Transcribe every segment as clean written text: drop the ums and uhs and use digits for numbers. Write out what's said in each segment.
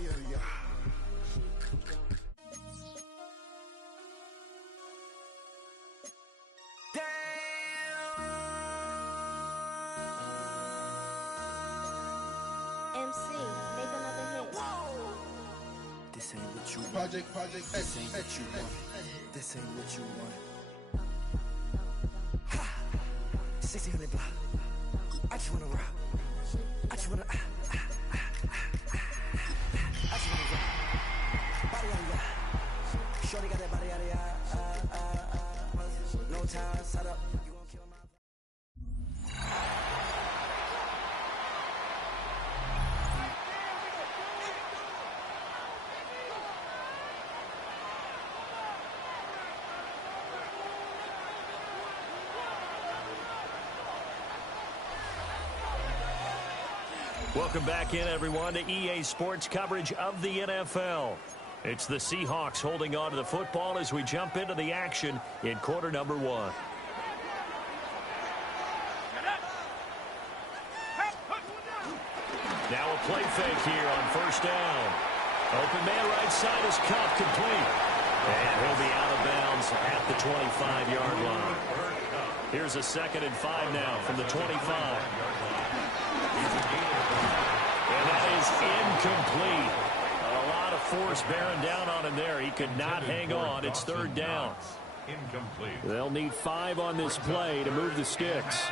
MC, make another hit. This ain't what you want. Project This ain't what you want. This ain't what you want. Ha! 1600 block. I just wanna rock. I just wanna. I just wanna rock. Body out of ya. Shorty got that body out of ya. No time, set up. You gon' kill my. Welcome back in, everyone, to EA Sports coverage of the NFL. It's the Seahawks holding on to the football as we jump into the action in quarter number one. Now a play fake here on first down. Open man right side is Cup, complete. And he'll be out of bounds at the 25-yard line. Here's a 2nd and 5 now from the 25. And that is incomplete. A lot of force bearing down on him there. He could not hang on. It's 3rd down. Incomplete. They'll need 5 on this play to move the sticks.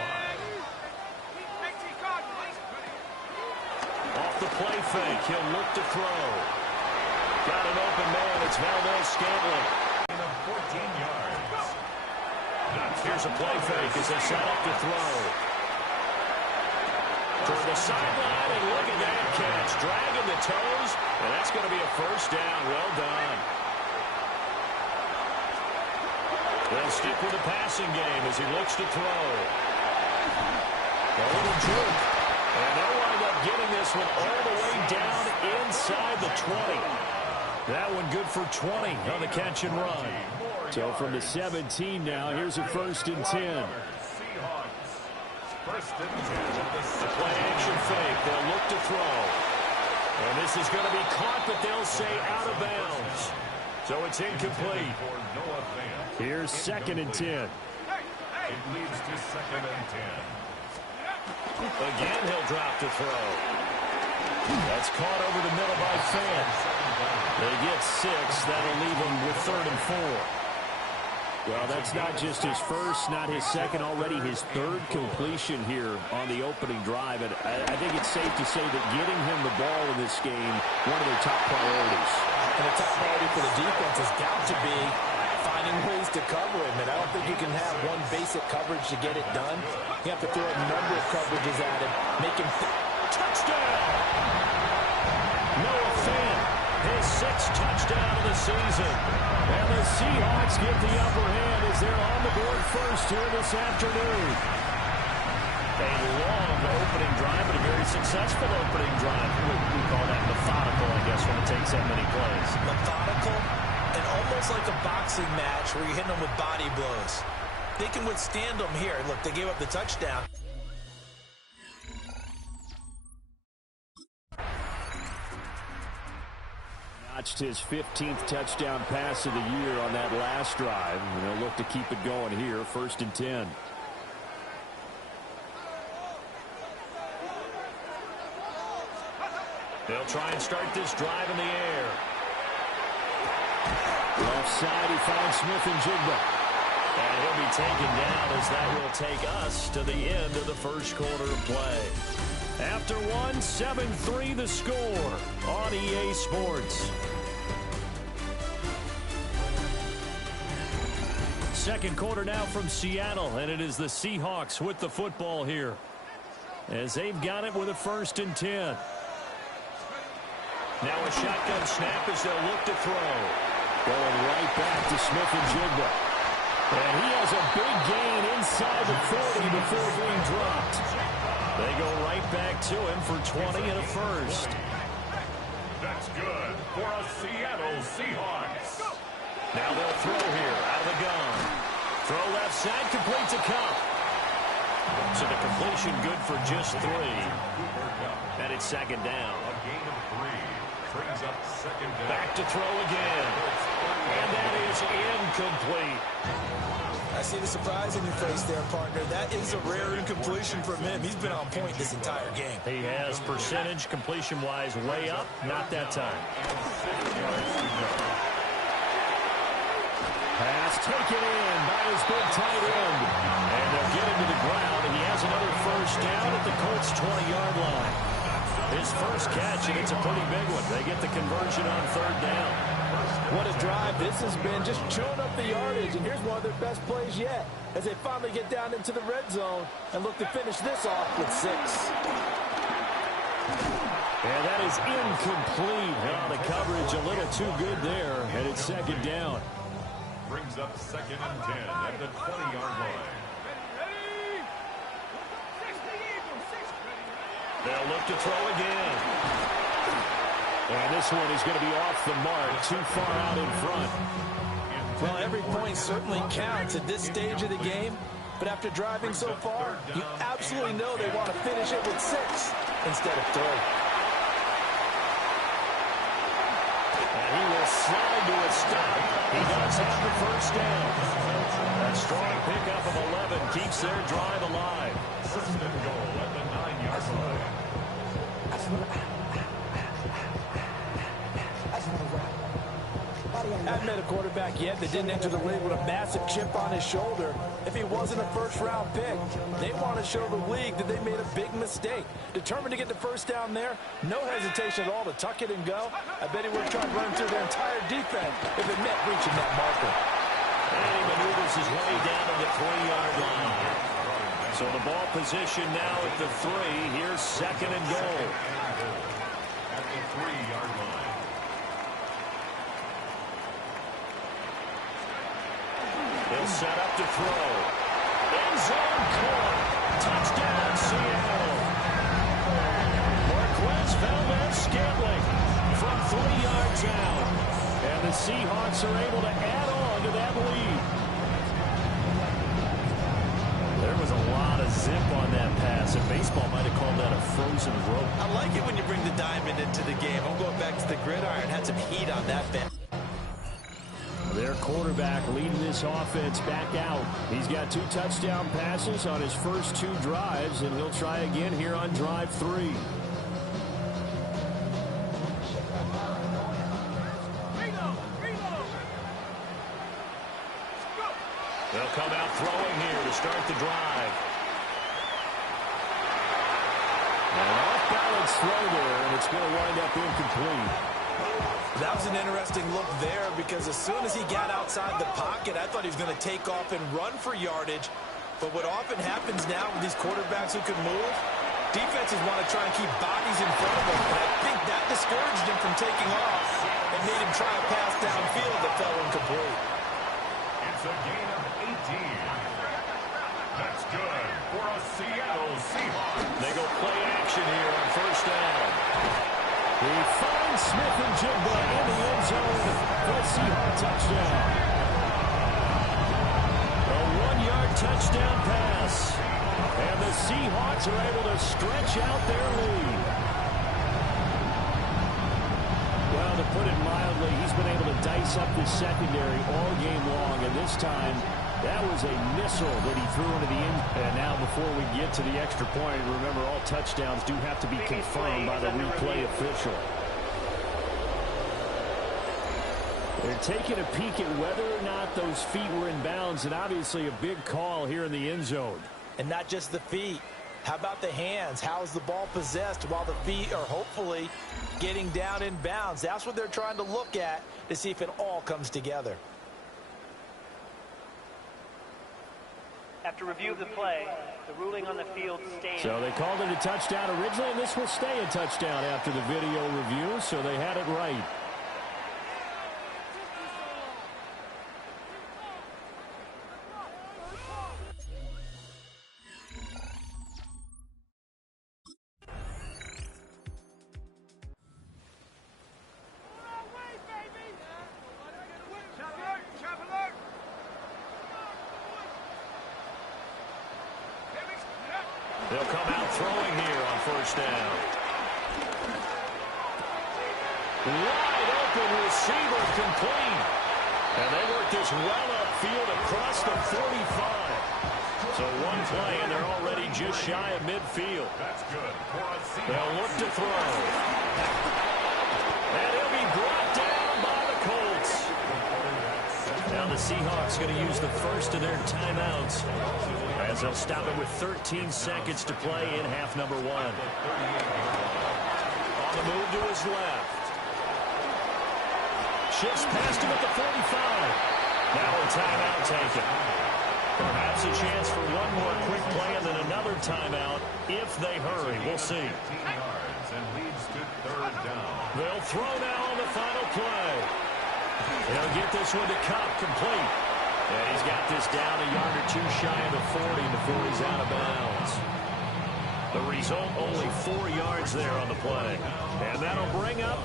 Off the play fake, he'll look to throw. Got an open man. It's Valdez-Scantling. 14 yards. Here's a play fake as they set up to throw. Toward the sideline, and look at that catch. Dragging the toes, and that's going to be a first down. Well done. They'll stick with the passing game as he looks to throw. A little juke. And they'll wind up getting this one all the way down inside the 20. That one good for 20 on the catch and run. So from the 17 now, here's a 1st and 10. First and 10. The play action fake. They'll look to throw. And this is going to be caught, but they'll say out of bounds. So it's incomplete. Here's 2nd and 10. It leads to 2nd and 10. Again, he'll drop to throw. That's caught over the middle by Fant. They get 6. That'll leave them with 3rd and 4. Well, that's not just his first, not his second, already his 3rd completion here on the opening drive. And I think it's safe to say that getting him the ball in this game, one of their top priorities. And the top priority for the defense has got to be finding ways to cover him. And I don't think you can have one basic coverage to get it done. You have to throw a number of coverages at him, make him touchdown! Noah Fant, his 6th touchdown of the season. And the Seahawks get the upper hand as they're on the board first here this afternoon. A long opening drive, but a very successful opening drive. We call that methodical, I guess, when it takes that many plays. Methodical and almost like a boxing match where you're hitting them with body blows. They can withstand them here. Look, they gave up the touchdown. Notched his 15th touchdown pass of the year on that last drive. And they'll look to keep it going here, 1st and 10. They'll try and start this drive in the air. Left side, he finds Smith-Njigba. And he'll be taken down as that will take us to the end of the first quarter of play. After one, 7-3 the score on EA Sports. Second quarter now from Seattle, and it is the Seahawks with the football here as they've got it with a 1st and 10. Now a shotgun snap as they'll look to throw. Going right back to Smith-Njigba. And he has a big gain inside the 40 before being dropped. They go right back to him for 20 and a 1st. That's good for a Seattle Seahawks. Now they'll throw here out of the gun. Throw left side, complete to Cup. So the completion good for just 3. And it's 2nd down. A gain of 3. Brings up second down. Back to throw again. And that is incomplete. I see the surprise in your face there, partner. That is a rare incompletion from him. He's been on point this entire game. He has percentage completion-wise way up. Not that time. Pass taken in by his big tight end. And they'll get him to the ground, and he has another first down at the Colts' 20-yard line. His first catch, and it's a pretty big one. They get the conversion on third down. What a drive this has been, just chewing up the yardage, and here's one of their best plays yet as they finally get down into the red zone and look to finish this off with 6. And that is incomplete. Well, the coverage a little too good there, and it's second down. Brings up second and 10 at the 20-yard line. They'll look to throw again. And this one is going to be off the mark, too far out in front. Well, every point certainly counts at this stage of the game, but after driving so far, you absolutely know they want to finish it with 6 instead of 3. And he will slide to a stop. He does have the first down. A strong pickup of 11 keeps their drive alive. First and goal at the 9-yard line. Haven't met a quarterback yet that didn't enter the league with a massive chip on his shoulder. If he wasn't a first-round pick, they want to show the league that they made a big mistake. Determined to get the first down there, no hesitation at all to tuck it and go. I bet he would have tried running through their entire defense if it meant reaching that marker. And he maneuvers his way down to the 3-yard line. So the ball position now at the 3. Here's second and goal. At the 3-yard line. He'll set up to throw. End zone caught. Touchdown, Seattle. Marquez Valdez-Scantling from 3 yards out. And the Seahawks are able to add on to that lead. There was a lot of zip on that pass, and baseball might have called that a frozen rope. I like it when you bring the diamond into the game. I'm going back to the gridiron. Had some heat on that bend. Their quarterback leading this offense back out. He's got 2 touchdown passes on his first 2 drives, and he'll try again here on drive 3. They'll come out throwing here to start the drive. An off-balance throw there, and it's going to wind up incomplete. That was an interesting look there because as soon as he got outside the pocket, I thought he was going to take off and run for yardage. But what often happens now with these quarterbacks who can move, defenses want to try and keep bodies in front of them. And I think that discouraged him from taking off and made him try a pass downfield that fell incomplete. It's a gain of 18. That's good for a Seattle Seahawks. They go play action here on first down. He finds Smith-Njigba in the end zone for a Seahawks touchdown. A 1-yard touchdown pass. And the Seahawks are able to stretch out their lead. Well, to put it mildly, he's been able to dice up the secondary all game long. And this time, that was a missile that he threw into the end. And now before we get to the extra point, remember all touchdowns do have to be confirmed by the replay official. They're taking a peek at whether or not those feet were in bounds, and obviously a big call here in the end zone. And not just the feet. How about the hands? How is the ball possessed while the feet are hopefully getting down in bounds? That's what they're trying to look at to see if it all comes together. After review of the play, the ruling on the field stands. So they called it a touchdown originally, and this will stay a touchdown after the video review, so they had it right. They'll come out throwing here on first down. Wide open receiver complete. And they work this well upfield across the 45. So one play, and they're already just shy of midfield. That's good for a Seahawks. They'll look to throw. And he'll be brought down by the Colts. Now the Seahawks going to use the first of their timeouts as they'll stop it with 13 seconds to play in half number 1. On the move to his left. Shifts past him at the 45. Now a timeout taken. Perhaps a chance for one more quick play and then another timeout if they hurry. We'll see. 18 yards and leads to third down. They'll throw now on the final play. He'll get this one to Cup, complete. And he's got this down a yard or two shy of the 40 before he's out of bounds. The result, only 4 yards there on the play. And that'll bring up...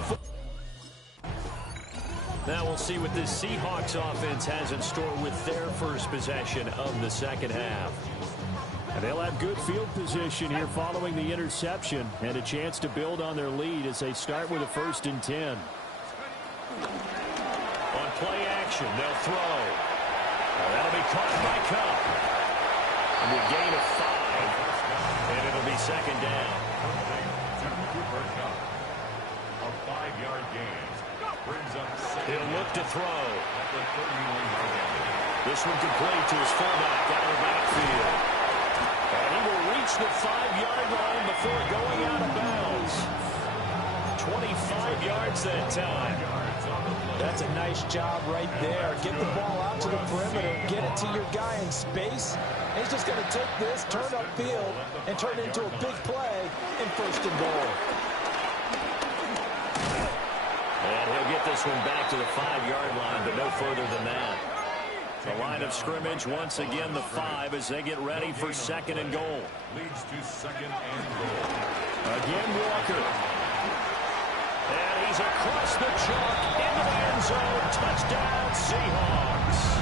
Now we'll see what this Seahawks offense has in store with their first possession of the second half. And they'll have good field position here following the interception and a chance to build on their lead as they start with a 1st and 10. On play action, they'll throw. That'll be caught by Cup. And we gain of 5, and it'll be second down. Cooper Cup. A 5-yard gain. Brings up He'll look to throw. at the 31-yard line. This one complete to his fullback out of the backfield. And he will reach the 5-yard line before going out of bounds. 25 yards that time. That's a nice job right there. Get the ball out to the perimeter. Get it to your guy in space. And he's just going to take this, turn upfield, and turn it into a big play in 1st and goal. And he'll get this one back to the 5-yard line, but no further than that. The line of scrimmage, once again, the 5 as they get ready for 2nd and goal. Leads to 2nd and goal. Again, Walker. And he's across the chalk into the end zone. Touchdown, Seahawks.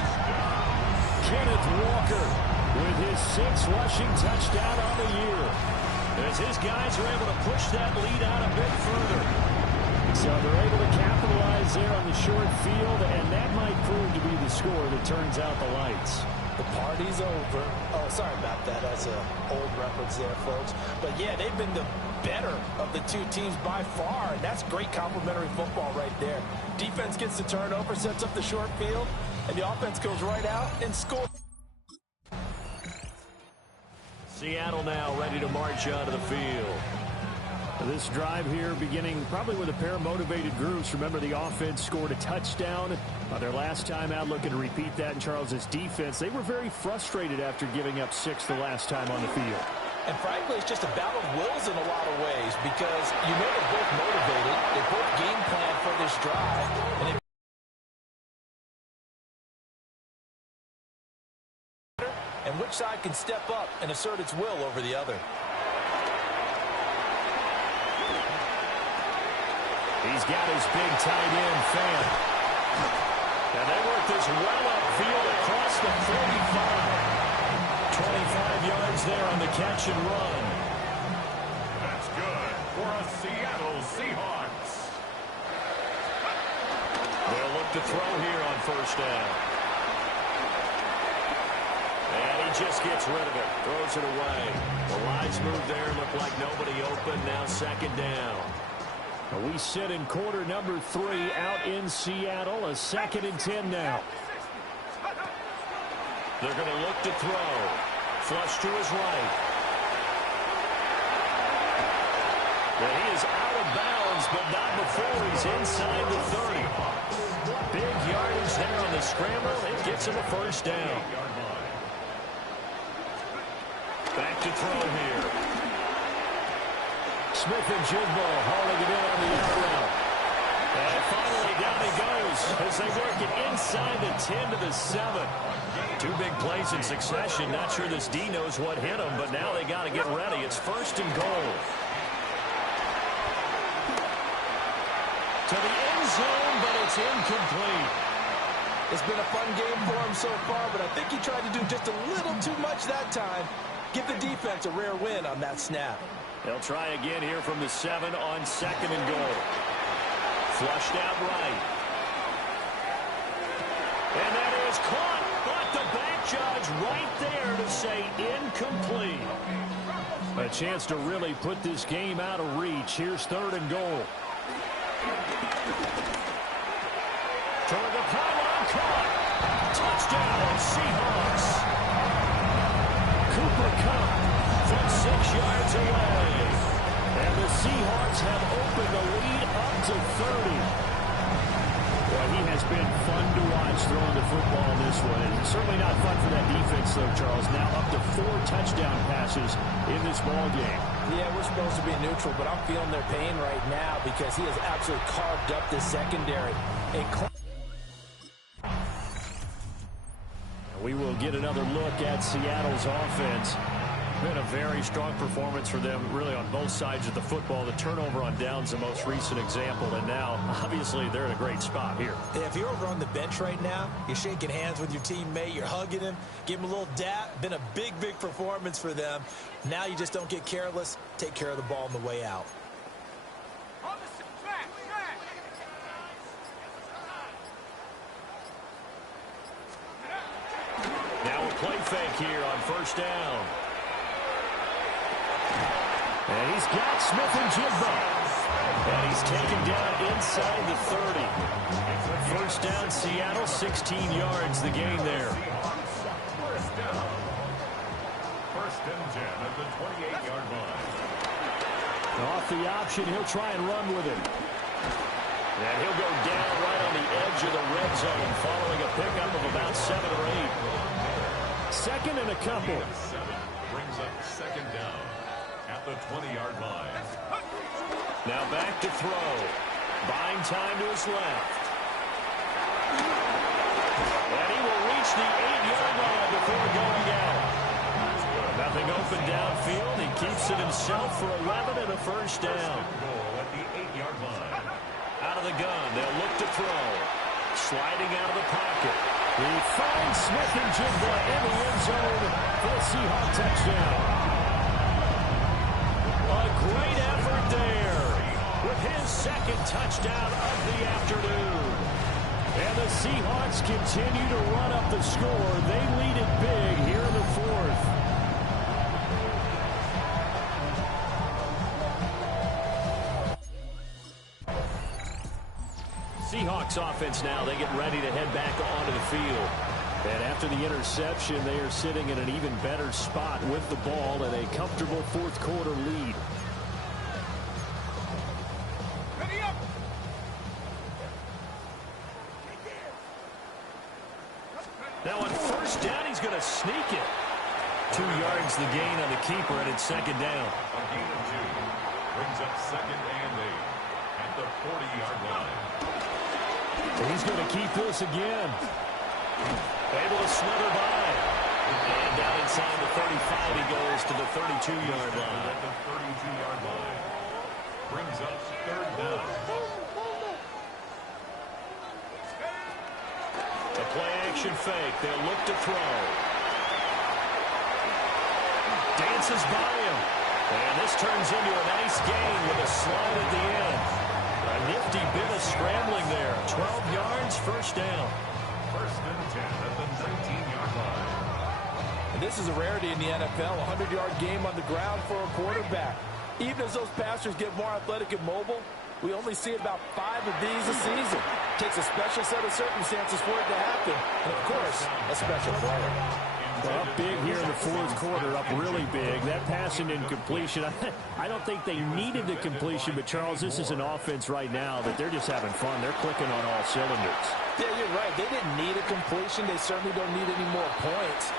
Kenneth Walker with his 6th rushing touchdown on the year. As his guys are able to push that lead out a bit further. So they're able to capitalize there on the short field, and that might prove to be the score that turns out the lights. The party's over. Oh, sorry about that. That's an old reference there, folks. But, yeah, they've been the better of the two teams by far, and that's great complimentary football right there. Defense gets the turnover, sets up the short field, and the offense goes right out and scores. Seattle now ready to march out of the field. This drive here beginning probably with a pair of motivated groups. Remember, the offense scored a touchdown on their last time out, looking to repeat that in Charles's defense. They were very frustrated after giving up 6 the last time on the field. And frankly, it's just a battle of wills in a lot of ways because you know they're both motivated. They both game plan for this drive. And which side can step up and assert its will over the other. He's got his big tight end, Fan. And they work this well upfield across the 45. 25 yards there on the catch and run. That's good for a Seattle Seahawks. They'll look to throw here on 1st down. And he just gets rid of it. Throws it away. The lines move there. Look like nobody open. Now 2nd down. We sit in quarter number 3 out in Seattle. A 2nd and 10 now. They're going to look to throw. Flush to his right. Well, he is out of bounds, but not before he's inside the 30. Big yardage there on the scramble. It gets him a 1st down. Back to throw here. Smith and Jigbo hauling it in on the out route. And finally down he goes as they work it inside the 10 to the 7. 2 big plays in succession. Not sure this D knows what hit him, but now they got to get ready. It's 1st and goal. To the end zone, but it's incomplete. It's been a fun game for him so far, but I think he tried to do just a little too much that time. Give the defense a rare win on that snap. They'll try again here from the 7 on 2nd and goal. Flushed out right. And that is caught, but the back judge right there to say incomplete. A chance to really put this game out of reach. Here's 3rd and goal. Toward the pylon, caught. Touchdown, Seahawks. Cooper Kupp from 6 yards away. And the Seahawks have opened the lead up to 30. Well, he has been fun to watch throwing the football this way. Certainly not fun for that defense, though, Charles. Now up to 4 touchdown passes in this ball game. Yeah, we're supposed to be neutral, but I'm feeling their pain right now because he has absolutely carved up the secondary. We will get another look at Seattle's offense. Been a very strong performance for them, really, on both sides of the football. The turnover on downs, the most recent example, and now, obviously, they're in a great spot here. Yeah, if you're over on the bench right now, you're shaking hands with your teammate, you're hugging him, give him a little dap. Been a big, big performance for them. Now you just don't get careless. Take care of the ball on the way out. Now a play fake here on 1st down. And he's got Smith and Jigba. And he's taken down inside the 30. 1st down, Seattle, 16 yards, the gain there. 1st down. 1st and 10 at the 28-yard line. Off the option, he'll try and run with it. And he'll go down right on the edge of the red zone following a pickup of about 7 or 8. 2nd and a couple. 7 brings up 2nd down at the 20-yard line. Now back to throw. Buying time to his left. And he will reach the 8-yard line before going out. Nothing open downfield. He keeps it himself for 11 and a 1st down. Goal at the 8-yard line. Out of the gun. They'll look to throw. Sliding out of the pocket. He finds Smith and Jigba in the end zone for the Seahawk touchdown. A great effort there with his 2nd touchdown of the afternoon. And the Seahawks continue to run up the score. They lead it big here in the 4th. Seahawks offense now. They get ready to head back onto the field. And after the interception, they are sitting in an even better spot with the ball and a comfortable 4th quarter lead. Now on 1st down, he's going to sneak it. 2 yards the gain on the keeper, and it's 2nd down. A gain of 2 brings up 2nd and 8 at the 40-yard line. And he's going to keep this again. Able to slither by. And down inside the 35, he goes to the 32-yard line. At the 32-yard line. Brings up 3rd down. A play-action fake. They'll look to throw. Dances by him. And this turns into a nice gain with a slide at the end. A nifty bit of scrambling there. 12 yards, 1st down. 1st and 10 at the 19-yard line. And this is a rarity in the NFL, a 100-yard game on the ground for a quarterback. Even as those passers get more athletic and mobile, we only see about 5 of these a season. It takes a special set of circumstances for it to happen. And, of course, a special player. Well, up big here in the 4th quarter, up really big. That pass and incompletion, I don't think they needed the completion, but, Charles, this is an offense right now that they're just having fun. They're clicking on all cylinders. Yeah, you're right. They didn't need a completion. They certainly don't need any more points.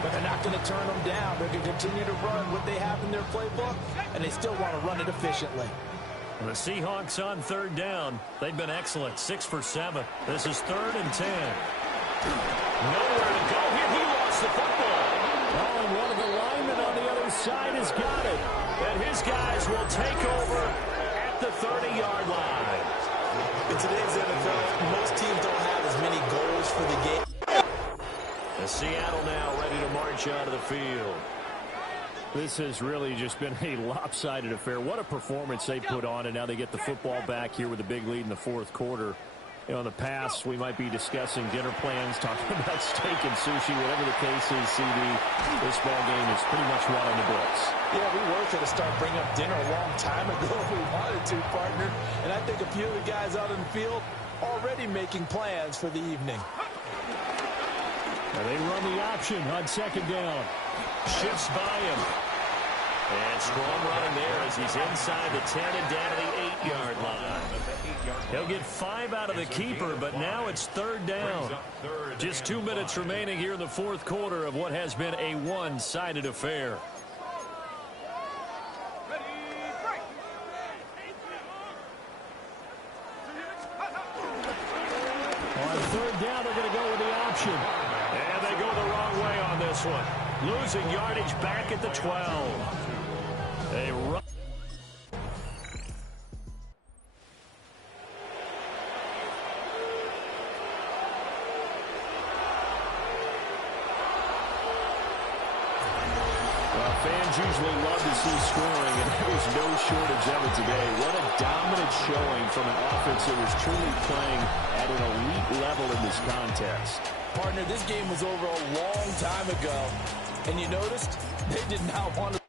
But they're not going to turn them down. They're going to continue to run what they have in their playbook, and they still want to run it efficiently. The Seahawks on 3rd down. They've been excellent. 6 for 7. This is 3rd and 10. Nowhere to go here. He lost the football. Oh, and one of the linemen on the other side has got it. And his guys will take over at the 30-yard line. In today's NFL, most teams don't have as many goals for the game. And Seattle now ready to march out of the field. This has really just been a lopsided affair. What a performance they put on, and now they get the football back here with a big lead in the fourth quarter. You know, in the past, we might be discussing dinner plans, talking about steak and sushi, whatever the case is, CD. This ball game is pretty much one on the books. Yeah, we were going to start bringing up dinner a long time ago if we wanted to, partner. And I think a few of the guys out in the field already making plans for the evening. Now they run the option on second down. Shifts by him. And strong running there as he's inside the 10 and down to the 8-yard line. He'll get 5 out of the keeper, but now it's third down. Just 2 minutes remaining here in the fourth quarter of what has been a one-sided affair. On third down, they're going to go with the option. And they go the wrong way on this one. Losing yardage back at the 12. A run. Fans usually love to see scoring, and there was no shortage of it today. What a dominant showing from an offense that was truly playing at an elite level in this contest. Partner, this game was over a long time ago, and you noticed they did not want to